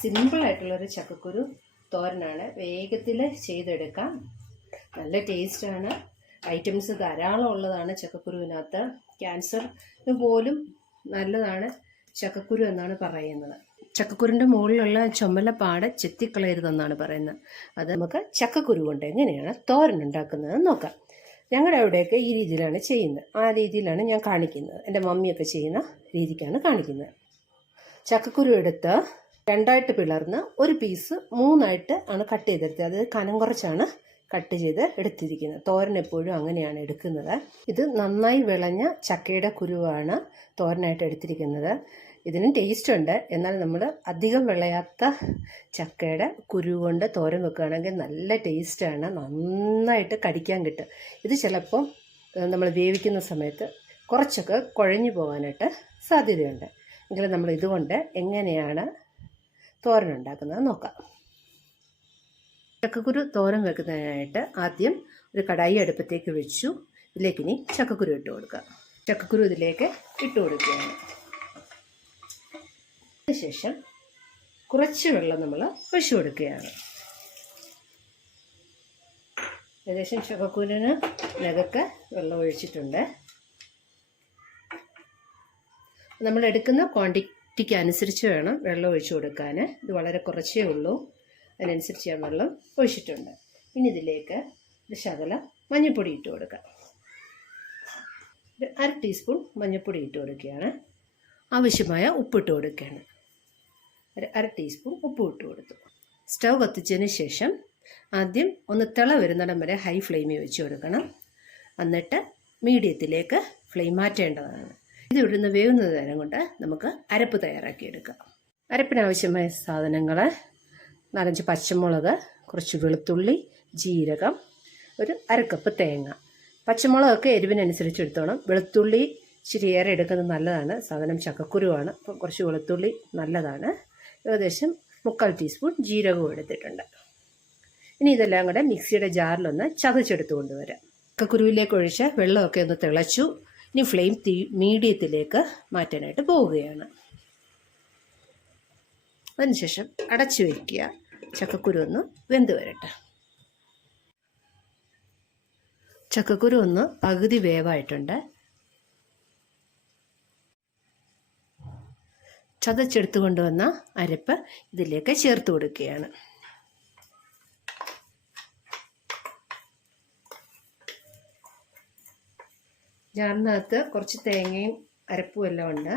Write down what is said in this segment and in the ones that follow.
സിമ്പിളായിട്ടുള്ളൊരു ചക്കക്കുരു തോരനാണ്. വേഗത്തിൽ ചെയ്തെടുക്കാം. നല്ല ടേസ്റ്റാണ്. ഐറ്റംസ് ധാരാളം ഉള്ളതാണ് ചക്കക്കുരുവിനകത്ത്. ക്യാൻസറിന് പോലും നല്ലതാണ് ചക്കക്കുരു എന്നാണ് പറയുന്നത്. ചക്കക്കുരുവിൻ്റെ മുകളിലുള്ള ചുമലപ്പാട് ചെത്തിക്കളയരുതെന്നാണ് പറയുന്നത്. അത് നമുക്ക് ചക്കക്കുരു കൊണ്ട് എങ്ങനെയാണ് തോരൻ ഉണ്ടാക്കുന്നത് നോക്കാം. ഞങ്ങളുടെ അവിടെയൊക്കെ ഈ രീതിയിലാണ് ചെയ്യുന്നത്. ആ രീതിയിലാണ് ഞാൻ കാണിക്കുന്നത്. എൻ്റെ മമ്മിയൊക്കെ ചെയ്യുന്ന രീതിക്കാണ് കാണിക്കുന്നത്. ചക്കക്കുരു എടുത്ത് രണ്ടായിട്ട് പിളർന്ന് ഒരു പീസ് മൂന്നായിട്ട് ആണ് കട്ട് ചെയ്തെടുത്തത്. അത് കനം കുറച്ചാണ് കട്ട് ചെയ്ത് എടുത്തിരിക്കുന്നത്. തോരൻ എപ്പോഴും അങ്ങനെയാണ് എടുക്കുന്നത്. ഇത് നന്നായി വിളഞ്ഞ ചക്കയുടെ കുരുവാണ് തോരനായിട്ട് എടുത്തിരിക്കുന്നത്. ഇതിനും ടേസ്റ്റ് ഉണ്ട്. എന്നാൽ നമ്മൾ അധികം വിളയാത്ത ചക്കയുടെ കുരു കൊണ്ട് തോരൻ വെക്കുകയാണെങ്കിൽ നല്ല ടേസ്റ്റാണ്. നന്നായിട്ട് കടിക്കാൻ കിട്ടും. ഇത് ചിലപ്പം നമ്മൾ വേവിക്കുന്ന സമയത്ത് കുറച്ചൊക്കെ കുഴഞ്ഞു പോകാനായിട്ട് സാധ്യതയുണ്ട്. എങ്കിലും നമ്മൾ ഇതുകൊണ്ട് എങ്ങനെയാണ് തോരൻ ഉണ്ടാക്കുന്നത് നോക്കാം. ചക്കക്കുരു തോരൻ വെക്കുന്നതിനായിട്ട് ആദ്യം ഒരു കടായി അടുപ്പത്തേക്ക് വെച്ചു. ഇതിലേക്ക് ഇനി ചക്കക്കുരു ഇട്ട് കൊടുക്കുക. ചക്കക്കുരു ഇതിലേക്ക് ഇട്ട് കൊടുക്കുകയാണ്. അതിനുശേഷം കുറച്ച് വെള്ളം നമ്മൾ ഒഴിച്ചു കൊടുക്കുകയാണ്. ഏകദേശം ചക്കക്കുരുവിന് നകക്കെ വെള്ളം ഒഴിച്ചിട്ടുണ്ട്. നമ്മൾ എടുക്കുന്ന ക്വാണ്ടിറ്റിക്ക് അനുസരിച്ച് വേണം വെള്ളം ഒഴിച്ചു കൊടുക്കാൻ. ഇത് വളരെ കുറച്ചേ ഉള്ളൂ. അതിനനുസരിച്ച് ഞാൻ വെള്ളം ഒഴിച്ചിട്ടുണ്ട്. ഇനി ഇതിലേക്ക് ഒരു ശകലം മഞ്ഞൾപ്പൊടി ഇട്ട് കൊടുക്കാം. ഒരു 1/2 ടീസ്പൂൺ മഞ്ഞൾപ്പൊടി ഇട്ട് കൊടുക്കുകയാണ്. ആവശ്യമായ ഉപ്പിട്ട് കൊടുക്കുകയാണ്. ഒരു 1/2 ടീസ്പൂൺ ഉപ്പ് ഇട്ട് കൊടുത്തു. സ്റ്റൗ കത്തിച്ചതിന് ശേഷം ആദ്യം ഒന്ന് തിള വരുന്നിടം വരെ ഹൈ ഫ്ലെയിമിൽ വെച്ച് കൊടുക്കണം. എന്നിട്ട് മീഡിയത്തിലേക്ക് ഫ്ലെയിം മാറ്റേണ്ടതാണ്. ഇത് ഇവിടുന്ന് വേവുന്നത് നേരം കൊണ്ട് നമുക്ക് അരപ്പ് തയ്യാറാക്കിയെടുക്കാം. അരപ്പിനാവശ്യമായ സാധനങ്ങൾ: 4-5 പച്ചമുളക്, കുറച്ച് വെളുത്തുള്ളി, ജീരകം, ഒരു 1/2 കപ്പ് തേങ്ങ. പച്ചമുളകൊക്കെ എരിവിനനുസരിച്ച് എടുത്തോണം. വെളുത്തുള്ളി ഇച്ചിരി ഏറെ എടുക്കുന്നത് നല്ലതാണ്. സാധനം ചക്കക്കുരുവാണ്, അപ്പം കുറച്ച് വെളുത്തുള്ളി നല്ലതാണ്. ഏകദേശം 3/4 ടീസ്പൂൺ ജീരകവും എടുത്തിട്ടുണ്ട്. ഇനി ഇതെല്ലാം കൂടെ മിക്സിയുടെ ജാറിലൊന്ന് ചതച്ചെടുത്ത് കൊണ്ടുവരാം. ചക്കക്കുരുവിലേക്ക് ഒഴിച്ച് വെള്ളമൊക്കെ ഒന്ന് തിളച്ചു. ഇനി ഫ്ലെയിം മീഡിയത്തിലേക്ക് മാറ്റാനായിട്ട് പോവുകയാണ്. അതിനുശേഷം അടച്ചു വയ്ക്കുക. ചക്കക്കുരു ഒന്ന് വെന്ത് വരട്ടെ. ചക്കക്കുരു ഒന്ന് പകുതി വേവായിട്ടുണ്ട്. ചതച്ചെടുത്ത് കൊണ്ടുവന്ന അരപ്പ് ഇതിലേക്ക് ചേർത്ത് കൊടുക്കുകയാണ്. ജാറിനകത്ത് കുറച്ച് തേങ്ങയും അരപ്പും എല്ലാം ഉണ്ട്.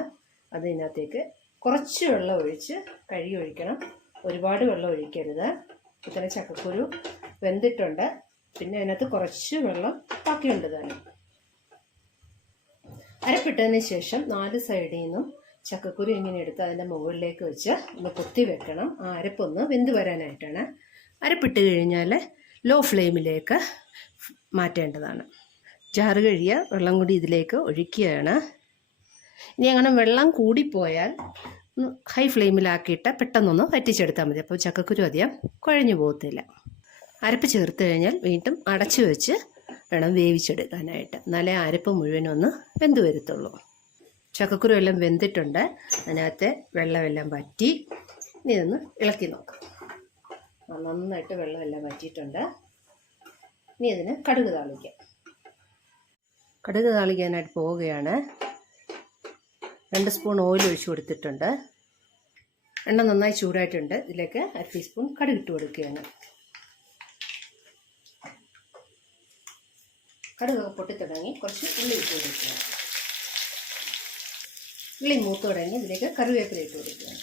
അതിനകത്തേക്ക് കുറച്ച് വെള്ളം ഒഴിച്ച് കഴുകി ഒഴിക്കണം. ഒരുപാട് വെള്ളം ഒഴിക്കരുത്. ഇത്ര ചക്കക്കുരു വെന്തിട്ടുണ്ട്. പിന്നെ അതിനകത്ത് കുറച്ച് വെള്ളം ബാക്കിയുണ്ട് തന്നെ. അരപ്പിട്ടതിന് ശേഷം 4 സൈഡിൽ നിന്നും ചക്കക്കുരു ഇങ്ങനെ എടുത്ത് അതിൻ്റെ മുകളിലേക്ക് വെച്ച് ഒന്ന് കുത്തി വെക്കണം. ആ അരപ്പൊന്ന് വെന്ത് വരാനായിട്ടാണ്. അരപ്പിട്ട് കഴിഞ്ഞാൽ ലോ ഫ്ലെയിമിലേക്ക് മാറ്റേണ്ടതാണ്. ജാറ് കഴുകിയ വെള്ളം കൂടി ഇതിലേക്ക് ഒഴിക്കുകയാണ്. ഇനി അങ്ങനെ വെള്ളം കൂടിപ്പോയാൽ ഹൈ ഫ്ലെയിമിലാക്കിയിട്ട് പെട്ടെന്നൊന്ന് വറ്റിച്ചെടുത്താൽ മതി. അപ്പോൾ ചക്കക്കുരു അധികം കുഴഞ്ഞു പോകത്തില്ല. അരപ്പ് ചേർത്ത് കഴിഞ്ഞാൽ വീണ്ടും അടച്ചു വെച്ച് വേണം വേവിച്ചെടുക്കാനായിട്ട്. എന്നാലേ അരപ്പ് മുഴുവനൊന്ന് വെന്ത് വരത്തുള്ളൂ. ചക്കക്കുരു എല്ലാം വെന്തിട്ടുണ്ട്. അതിനകത്ത് വെള്ളമെല്ലാം വറ്റി. ഇനി ഇതൊന്ന് ഇളക്കി നോക്കാം. നന്നായിട്ട് വെള്ളമെല്ലാം വറ്റിയിട്ടുണ്ട്. ഇനി ഇതിന് കടുക് താളിക്കാം. കടുക് താളിക്കാനായിട്ട് പോവുകയാണ്. 2 സ്പൂൺ ഓയിൽ ഒഴിച്ചു കൊടുത്തിട്ടുണ്ട്. എണ്ണ നന്നായി ചൂടായിട്ടുണ്ട്. ഇതിലേക്ക് 1/2 ടീസ്പൂൺ കടുക് ഇട്ട് കൊടുക്കുകയാണ്. കടുകൊക്കെ പൊട്ടിത്തുടങ്ങി കുറച്ച് ഉള്ളി ഇട്ട് കൊടുക്കുക. ഉള്ളി മൂത്ത് തുടങ്ങി ഇതിലേക്ക് കറിവേപ്പില ഇട്ട് കൊടുക്കുകയാണ്.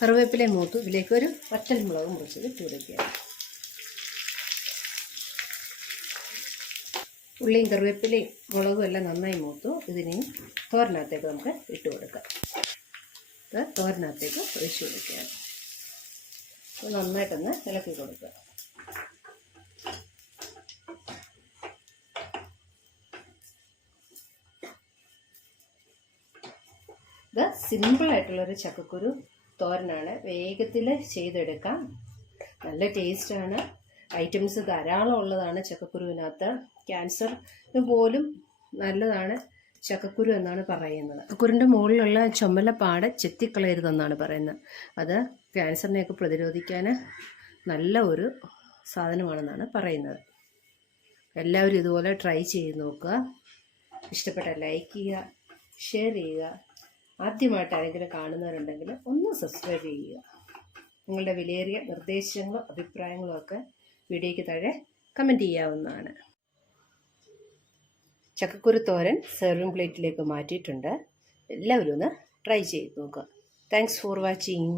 കറിവേപ്പില മൂത്തു. ഇതിലേക്ക് ഒരു വറ്റൽമുളക് മുറിച്ചത് ഇട്ട് കൊടുക്കുകയാണ്. ഉള്ളിയും കറിവേപ്പിലയും മുളകും എല്ലാം നന്നായി മൂത്തു. ഇതിനെയും തോരനകത്തേക്ക് നമുക്ക് ഇട്ട് കൊടുക്കാം. ഇത് തോരനകത്തേക്ക് ഒഴിച്ചു കൊടുക്കുകയാണ്. നന്നായിട്ടൊന്ന് ഇളക്കി കൊടുക്കുക. ഇത് സിമ്പിളായിട്ടുള്ളൊരു ചക്കക്കുരു തോരനാണ്. വേഗത്തിൽ ചെയ്തെടുക്കാം. നല്ല ടേസ്റ്റാണ്. ഐറ്റംസ് ധാരാളം ഉള്ളതാണ് ചക്കക്കുരുവിനകത്ത്. ക്യാൻസറിന് പോലും നല്ലതാണ് ചക്കക്കുരു എന്നാണ് പറയുന്നത്. ചക്കക്കുരുവിൻ്റെ മുകളിലുള്ള ചുമലപ്പാട് ചെത്തിക്കളയരുതെന്നാണ് പറയുന്നത്. അത് ക്യാൻസറിനെയൊക്കെ പ്രതിരോധിക്കാൻ നല്ല ഒരു സാധനമാണെന്നാണ് പറയുന്നത്. എല്ലാവരും ഇതുപോലെ ട്രൈ ചെയ്ത് നോക്കുക. ഇഷ്ടപ്പെട്ട ലൈക്ക് ചെയ്യുക, ഷെയർ ചെയ്യുക. ആദ്യമായിട്ട് ആരെങ്കിലും കാണുന്നവരുണ്ടെങ്കിൽ ഒന്ന് സബ്സ്ക്രൈബ് ചെയ്യുക. നിങ്ങളുടെ വിലയേറിയ നിർദ്ദേശങ്ങളും അഭിപ്രായങ്ങളും ഒക്കെ വീഡിയോയ്ക്ക് താഴെ കമൻറ്റ് ചെയ്യാവുന്നതാണ്. ചക്കക്കുരു തോരൻ സെർവിങ് പ്ലേറ്റിലേക്ക് മാറ്റിയിട്ടുണ്ട്. എല്ലാവരും ഒന്ന് ട്രൈ ചെയ്ത് നോക്കുക. Thanks for watching.